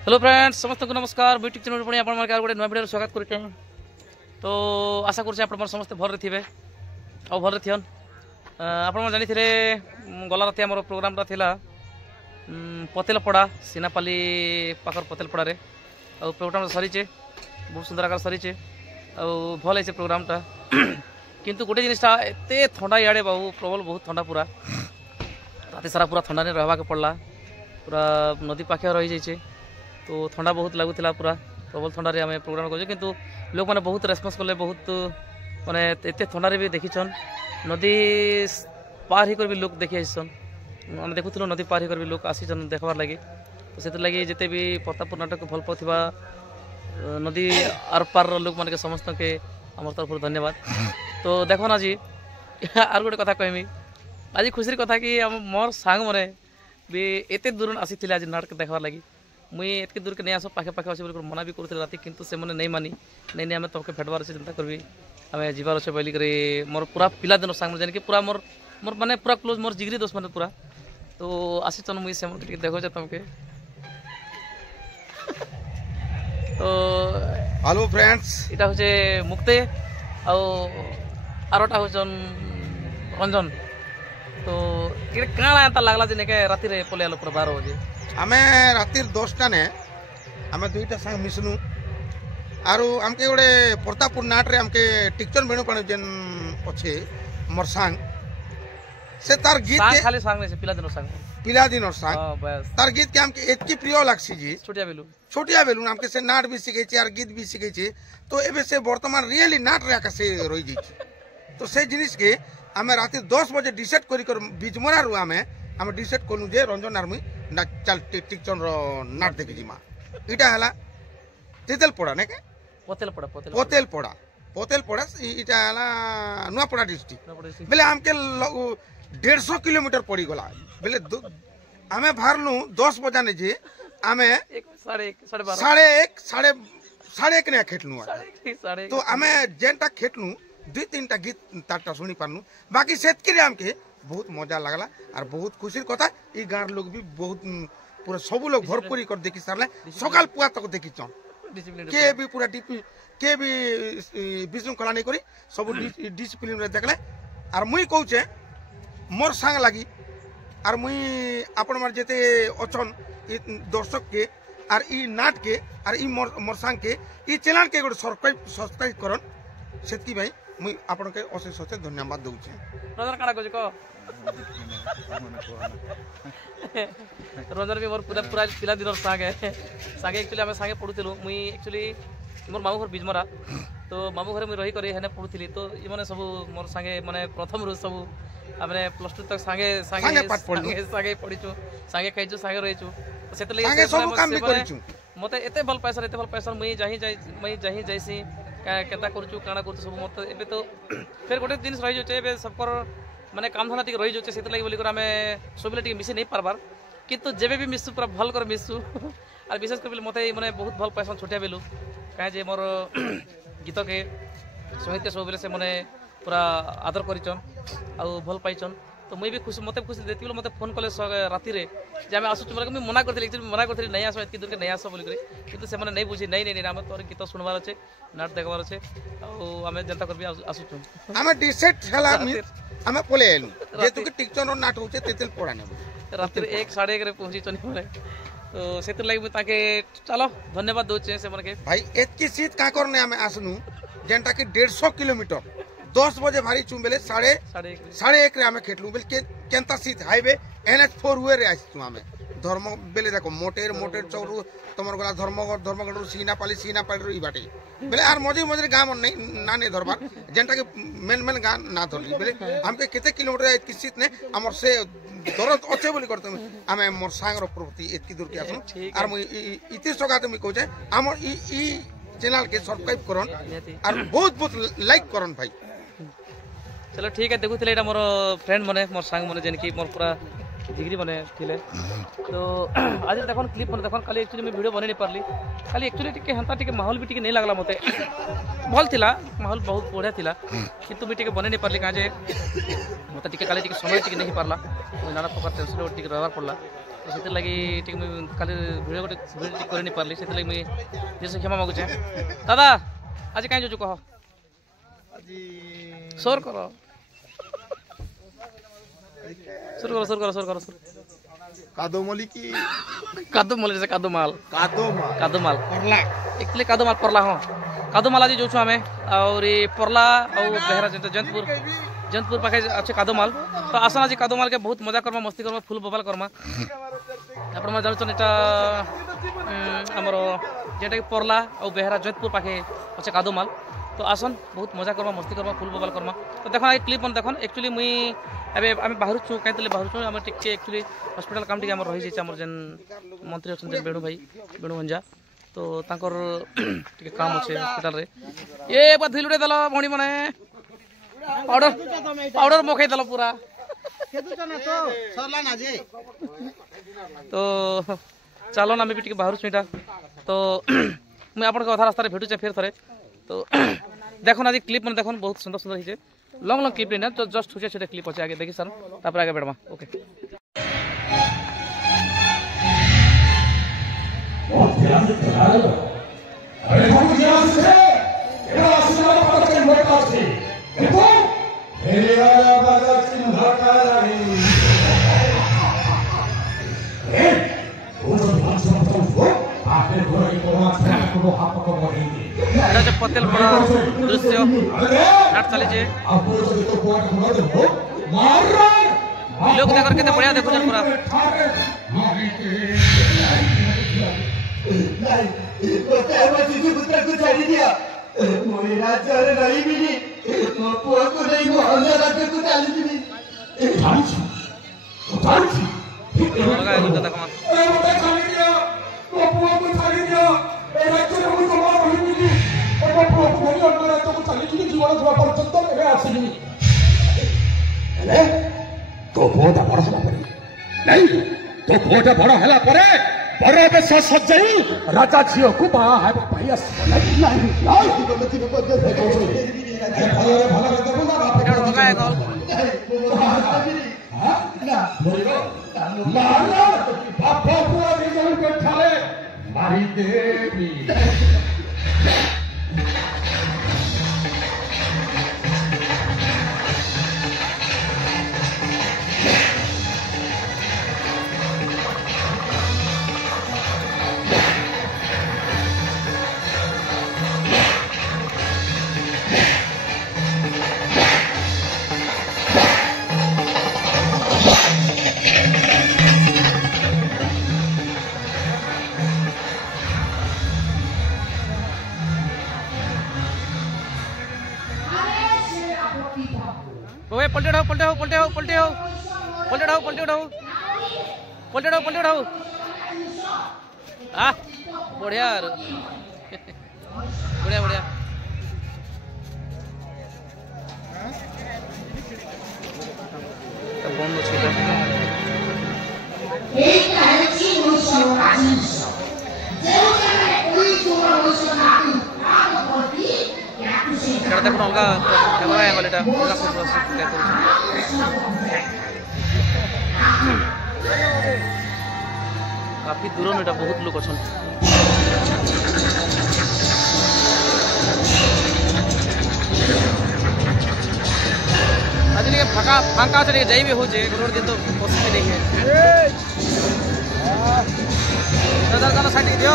Hello friends समस्त को नमस्कार यूट्यूब चैनल पुणी आपण मार्के गोटे नया वीडियो स्वागत करुचे। तो आशा करुचे आपण समस्त भर थे और भर थियन आपण जानी गला राति आम प्रोग्रामटा थिला पतेलपड़ा सीनापाली पाखर पतेलपड़े और प्रोग्राम सरीचे बहुत सुंदर आकार सरीचे और भल है प्रोग्रामटा किंतु गोटे जिनिसटा एत थंडा इे बाबू प्रबल बहुत थंडा पूरा राति सारा पूरा थंडा नहीं रहा पड़ला पूरा नदी पाखे रही जाइए तो थंडा बहुत लगुला पूरा प्रबल थंडा आम प्रोग्राम कर किंतु लोक मैंने बहुत रेस्पन्स कले बहुत माने एत थंडा भी देखीछन नदी पार ही भी लोक देखी आसन आम देखुलु नदी पार ही भी लोक आसीछन देखबार लगी तो से लगी जिते भी प्रतापपुर नाटक भल पाउथिबा नदी आर पार लोक मान के समस्त के आम तरफ धन्यवाद। तो देखो ना जी आर गोटे कथा कहमी आज खुशी कथा कि मोर सांग मैंने भी एत दूर आसी आज नाटक देखबार लगी मुई एतके दूर के नहीं आस पाखे पाखे अच्छे बोल मना भी करूँ राति किंतु से मैंने नहीं मानी नहीं आम तमके फेटबार अच्छे चिंता करी आम जीवार अच्छे बोलिक मोर पूरा पिला दिन सांग जान कि पूरा मोर मोर माने पूरा क्लोज मोर जिगरी दोस्त मैंने पूरा तो आसीचन मुई से देखो तुमके। तो हेलो फ्रेंड्स इटा हूँ मुक्ते आरोटा हूँ रंजन। तो ये काଣା एंता लागला जे नेके राति रे पले आलो पूरा 12 बजे आमे रातिर 10टा ने आमे दुईटा संग मिसनु आरो हमके गोटे प्रतापपुर नाट रे हमके टिक्चर बेणु पाणी जेन अच्छे मोर संग से तार गीत के खाली संग नहीं पिला दिन संग हां बस तार गीत के हमके एतकी प्रिय लागसी जी छोटिया बेलू हमके से नाट भी सिखे छी आर गीत भी सिखे छी तो एबे से वर्तमान रियली नाट रे का से रही जी तो से जिनिस के आमे राति 10 बजे डिसाइड करी कर बिजमरा रु आमे डिसाइड कनु जे रंजन आर मुई ना चल टिक्चर नाट देखि जिमा इटा हला तेतलपड़ा ने के पोतेलपड़ा इटा हला नुआपड़ा डिस्ट्रिक्ट बेले हमके 150 किलोमीटर पड़ी गला बेले आमे भारलु 10 बजा ने जे आमे 1:30 ने खेटनु तो आमे जेनटा खेटनु 2-3टा गीत तारटा सुनी पारनु बाकी सेतकी रे हमके बहुत मजा लगला और बहुत खुशी कथा ई गाँव लोग भी बहुत पूरा सब लोग भरपूरी कर देखी सारे सकाल पुआ तक देखी के भी पूरा के भी विशृंखला नहीं करी सब डिसिप्लिन रे देखले और मुई कहूचे मोर सांग लगी और मुई आपण मार जेते अछन दर्शक के और ई नाट के और ई मोर सांग के ई चैनल के गोटे सब्सक्राइब करन सेतकी भाई मुई आपण के अशेष अशेष धन्यवाद दूचे। रंजन काना कहछ को रंजन भी मोर पूरा पूरा पिला दिन सांगे एक्चुअली आम सांगे पढ़ुलु मुई एक्चुअली मोर मामू घर बिजमरा तो मामू घर मुई रही कर हेने पढ़ुली तो ये माने सब मोर सांगे माने प्रथम रु सब आमने +2 तक सांगे पढ़ीचु सांगे खाइचु सांगे रहीचु सेते लगे सब काम भी करिचु मते एते भल पैसा मुई जाही जाइसी केता करचु काना करचु सब मत एबे तो फिर गोटे जिनिस रही जाचे एबे सबकर माने काम धंदा टिक रही जाचे सेते लागि बोली कर आमे सबले टिक मिसी नहीं पारबार किंतु जेबे भी मिसु पूरा भल कर मिसु और विशेष कर मते माने बहुत भल पैसा छोटिया बेलु काहे जे मोर गीत के संगीत के सबले से माने पूरा आदर करिचन आ भल पाइचन तो मुई भी खुशी मते खुशी देती मते फोन कले राति रे जे आमे आसु तुमरा मैं मना करथि एक्चुअली मना करथि नहीं आसो एतकी दूर के नहीं आसो बोली करे किंतु से माने नहीं बुझी नहीं आमे तोर गीत सुनबार अछि नाट देखबार अछि आ आमे जनता करबी आसु छु आमे डिसेट हला आमे पोले एलु जे तू के टिक्चर नाट होचे तेतल पड़ाने राति 1:30 रे पहुंची चनी बोले तो सेतु लागि ताके चलो धन्यवाद दोचे से मन के भाई एतकी सीट का करने आमे आसनु जेंटा के 150 किलोमीटर 10 बजे भारी चुम बेले 1:30 रे आमे खेटलु बेले केंता सीट हाईवे NH4 हुए रे आसु आमे धर्म बेले देखो मोटेर चौरु तमर गला धर्मगढ़ सीनापाली रो ई बाटे बेले आर मजे गाम नहीं ना नहीं धरबार जेंटा के मेन गा ना धरली बेले हमके केते किलोमीटर एतकी सीट ने हमर से दरद अच्छे बोली करते आमे मोर सांगर प्रति एतकी दूर के आसु आर मु इति सगा तुम कहूचे हमर ई चैनल के सब्सक्राइब करन और बहुत लाइक करन भाई। चलो ठीक है देखुले मोर फ्रेंड मने मोर सांग मने जेन की मोर पूरा डिग्री बने थिले तो आज देखन क्लिप बने देखन खाली एक्चुअली मैं वीडियो बने नहीं पारली खाली एक्चुअली टिके हंता टिके माहौल भी टिके नहीं लागला मते भल थिला माहौल बहुत बढ़िया थिला किंतु मैं टिके बने नहीं पारली काजे मते टिके खाली टिके समय टिके नहीं पारला नाना प्रकार टेंशन टिके रहबार पड़ला से लगी टिक मुई खाली वीडियो गोटे वीडियो टिक कर नहीं पारली से लगी मुई जैसे क्षमा मागुचे दादा आज कहीं जो कह सोर करो सुर करो सुर करो सुर करो सुर कादोमली की कादोमली जैसे कादोमाल कादोमाल कादोमाल परला एक्चुअली कादोमाल परला हाँ कादोमाल आज जो आम और ये परला और बेहरा जयंतपुर पाखे अच्छे कादोमाल तो आसन आज कादोमाल के बहुत मजा करमा मस्ती करमा फुल बबाल करमा आप जानते एटा आमर जेटा कि परला और बेहरा जयंतपुर पाखे अच्छे कादोमाल तो आसन बहुत मजा करमा मस्ती करमा फुल बबाल करमा तो देख क्लिप मन देखन एक्चुअली मुई एबे आम बाहर छू कहीं बाहर छू आम टिके एक्चुअली हॉस्पिटल काम टिके रही जाइए आम जेन मंत्री अच्छा बेणु भाई बेणु भंजा तो तांकर टिके काम अच्छे हॉस्पिटल रे ये एक बार धिलुड़े दल भणी मैंने पाउडर पाउडर मखई दल पूरा तो चलो ना भी टिके बाहर छू इटा तो मुझे आप अधा रास्ता भेटुचे फिर थे तो देखो आज क्लिप मैंने देखो बहुत सुंदर सुंदर होइए लॉन्ग लॉन्ग क्लिप नहीं तो जस्ट छोटे छोटे क्लिप अच्छे आगे देखी सर तापर आगे बढ़वा ओके पतेलपड़ा दृश्य नाट चली लोग देख के बढ़िया देखो पूरा तो पुओटा बड़ हला परे नहीं तो पुओटा बड़ हला परे बड़े बेस सजाई राजा झियो को बा है भाई आस नहीं नहीं मारी देवी ओए पलटे उठाओ पलटे हो पलटे हो पलटे हो पलटे उठाओ पलटे उठाओ पलटे उठाओ पलटे उठाओ आ बढ़िया यार बढ़िया बढ़िया बंद देखो अलग कैमरा एंगल এটা अलग फोटो काफी दूर में बहुत लोग अच्छा आज फाँका फाँका अच्छे जाई भी हो गोटे दिन तो पसंद नहीं है दादा साइड दियो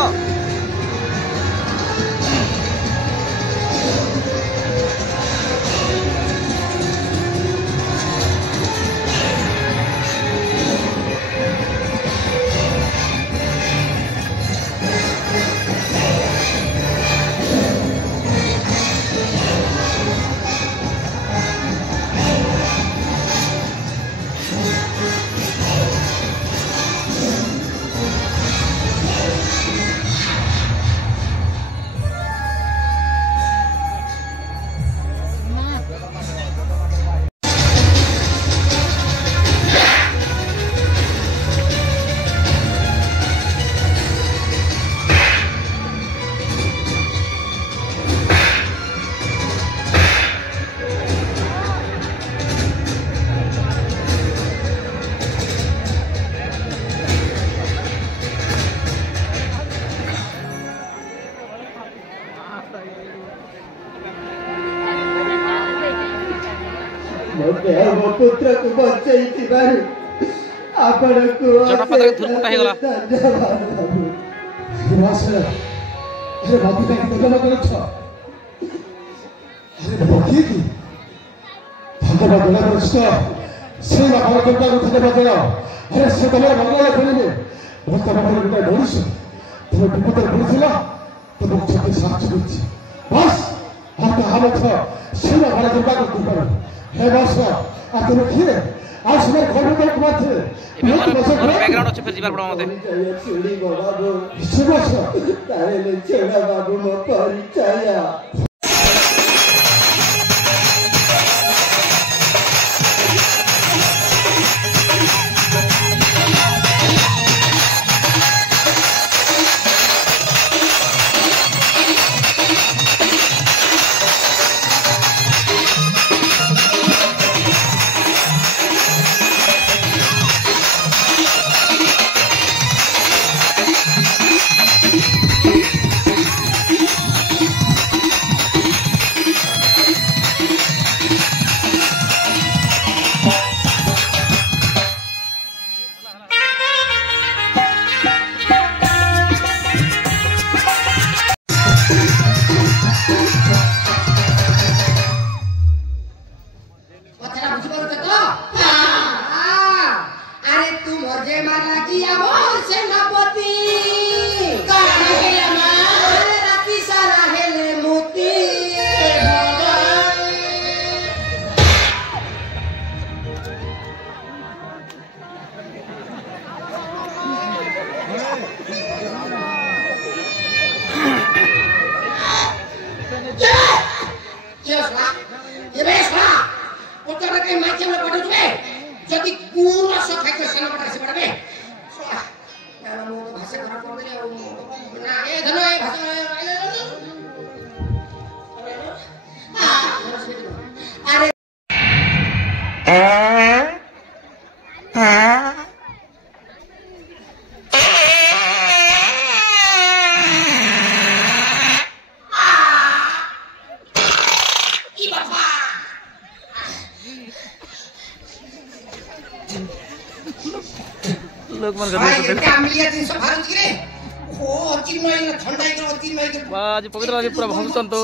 ମୋ ପୁତ୍ରକୁ ବଞ୍ଚେଇଥିବାରୁ ଆପଣଙ୍କୁ ଚଟାପାତା ଧୁରକୁଟା ହେଇଗଲା। সেই বাবার দুর্গাকে ধন্যবাদ জানাও। আরে সে তোমার মঙ্গল করিবে। বর্তমানে গোটায় মনুষ্য তুমি বিপদে পড়েছিল তোমার চোখে সাহায্য করছি। বাস হাতে হামথ সেই বাবার দুর্গাকে করো। হে বাস আর তুমি খেয়ে আর সবাই খবর তোমাকে ব্যাকগ্রাউন্ড আছে ফের যাবার পড়া মতে ଶୁଣିବ ବାବୁ ତାହେଲେ ଛେଡ଼ା ବାବୁ ମୋ ପରିଚୟ। आज पवित्र आज पूरा भंगचन तो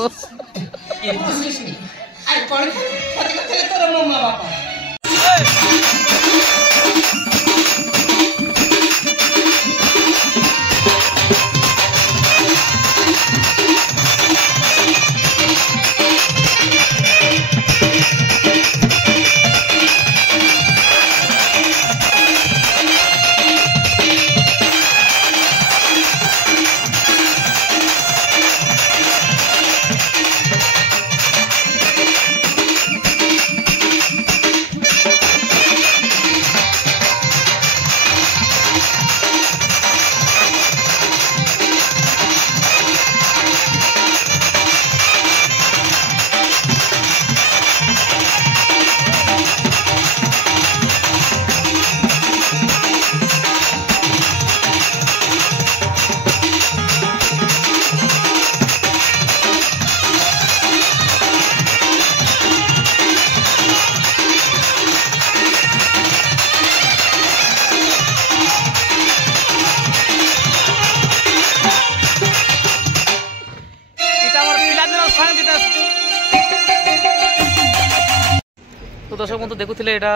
तो दर्शक बंधु देखुले यहाँ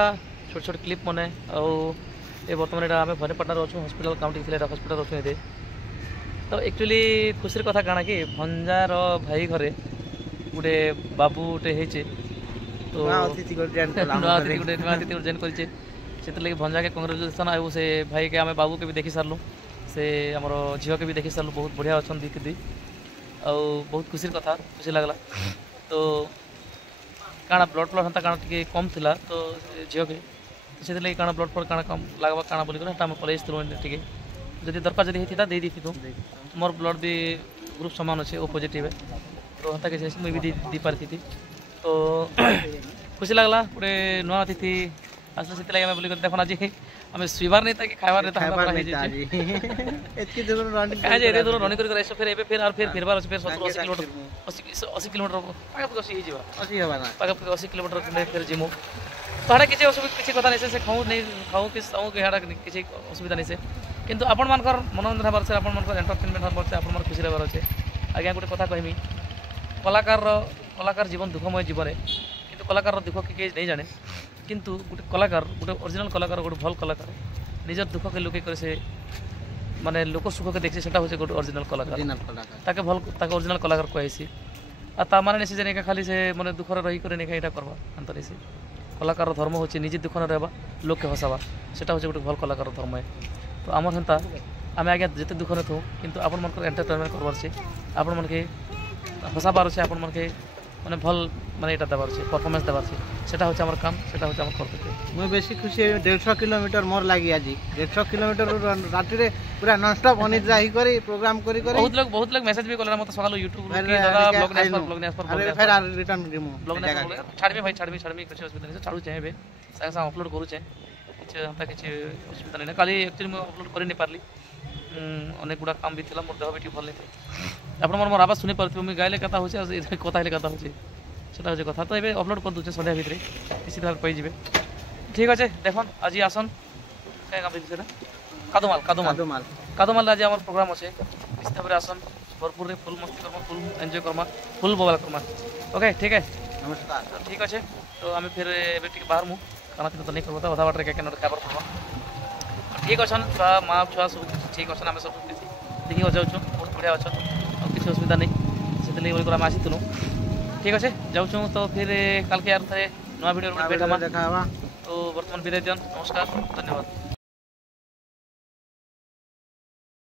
छोट छोट क्लिप मैंने आए बर्तमान यहाँ आम भवानीपाटना अच्छु हस्पिटाल काउंटिंग थी हस्पिटाल अच्छु ये तो एक्चुअली खुशी कथा काଣା कि भंजार भाई घरे गोटे बाबूटे होचे तो अतिथि जॉइन कर भंजा के कंग्रेचुलेसन आउ से भाई के आम बाबू के भी देखी सारूँ से आमर झील के भी देखी सारूँ बहुत बढ़िया अच्छा दीदी आउ बहुत खुशी कथा खुशी लगला तो काଣା ब्लड फ्लड हंता काଣା टिके कम थिला तो झील के से काଣା ब्लड फ्लड काଣା कम लगवा काଣା बोली हम पलैस टिके जदि दरकार जदि होता दे दी तू मोर ब्लड भी ग्रुप सामान अच्छे ओ पॉजिटिव है तो हंता के मुझे भी दी पारी थी तो खुशी लगला गोटे नुआ अतिथि आसले से बोली देखो आज आम शुइबार नहीं था कि खाइबार नहीं था खाइबार नहीं था जी एतकी दूर रनिंग कहाँ जे दूर रनिंग कर ऐसे फिर फिर और फिर फिरबार फिर 70-80 किलोमीटर 80 किलोमीटर पाखापाखि 80 ହେଇଯିବା 80 हवा ना पाखापाखि 80 किलोमीटर फिर जिमु तो हाड़ा किसी असुविधा किसी कथा नहीं से खाऊ नहीं खाऊ कि साऊ कि हाड़ा किसी असुविधा नहीं से किंतु आपण मानकर मनोरंजन हबार से आपण मानकर एंटरटेनमेंट हबार से आपण मन खुशी रहबार আছে आज्ञा गोटे कथा कहमी कलाकार जीवन दुखमय जीवन किंतु कलाकार दुख कि नहीं जाने किंतु गोटे कलाकार गोटे ओरिजिनल कलाकार गोटे भल कलाकार निजर दुख के लुके करे से माने लोक सुख के देखছে সেটা হচ্ছে গোটে অরিজিনাল কলাকার তাকে ভাল তাকে অরিজিনাল কলাকার কইছি আর তা মানে নেছে যে খালি সে মানে দুঃখরে রহি করে নেখা এটা করবা আন্ত নেছে কলাকার ধর্ম হচ্ছে নিজে দুঃখ না रहबा লোককে হসাবা সেটা হচ্ছে গোটে ভাল কলাকার ধর্ম তো আমার হেনতা আমি আগে যেতে দুঃখ না থো কিন্তু আপন মনকে এন্টারটেইনমেন্ট করবার আছে আপন মনকে হসাবার আছে আপন মনকে মানে ভাল মানে এটা দেবার আছে পারফরম্যান্স দেবার আছে সেটা হচ্ছে আমার কাম সেটা হচ্ছে আমার কর্তব্য मुझे बेसी खुशी 150 किलोमीटर मोर लगी आज 150 किलोमीटर राति रे पूरा नॉन स्टॉप अनित जाही करी प्रोग्राम करी करी बहुत लोग मेसेज भी करला मत सकाल यूट्यूब के दादा ब्लॉग ने पर अरे फिर रिटर्न रिमूव ब्लॉग ने छाड़बी कुछ असुविधा नहीं छाड़ू चाहे सागे सागे अपलोड करू चाहे किसी हमता किसी असुविधा नहीं खाली एक्चुअली मैं अपलोड कर नहीं पारली अनेक गुड़ा काम भी थिला मोर देह भी ठीक भल नहीं आपण मोर आवाज सुनी पारथि मैं गाइले कथा होचे कथा हेले कथा होचे সেটা হচ্ছে কথা তো এবে আপলোড করে দুছে সন্ধ্যা ভিতরে নিশ্চিত ভাবে পাই যাবে ঠিক আছে দেখুন আজি আসন কাই কাম দিছে না কাদুমাল আজি আমার প্রোগ্রাম আছে নিশ্চিত ভাবে আসন ভরপুর রে ফুল মস্তি করবা ফুল এনজয় করবা ফুল ববাল করবা ওকে ঠিক আছে नमस्कार ঠিক আছে তো আমি ফির এবে ঠিক বাহার মু খানা পিনা তো नहीं করব অধা বাটরে কেন খাবার করবা ঠিক আছে ছুয়া মা ছুয়া সব ঠিক আছে আমি সব দেখি যাচ্ছু বহুত বড়িয়া অছ আর কিছু অসুবিধা নেই সেতলি বলি করে আমি আসিতুनु ठीक अच्छे जाऊँ तो फिर कल के यार थे नया वीडियो देखा तो बर्तमान विदाय दियन नमस्कार धन्यवाद।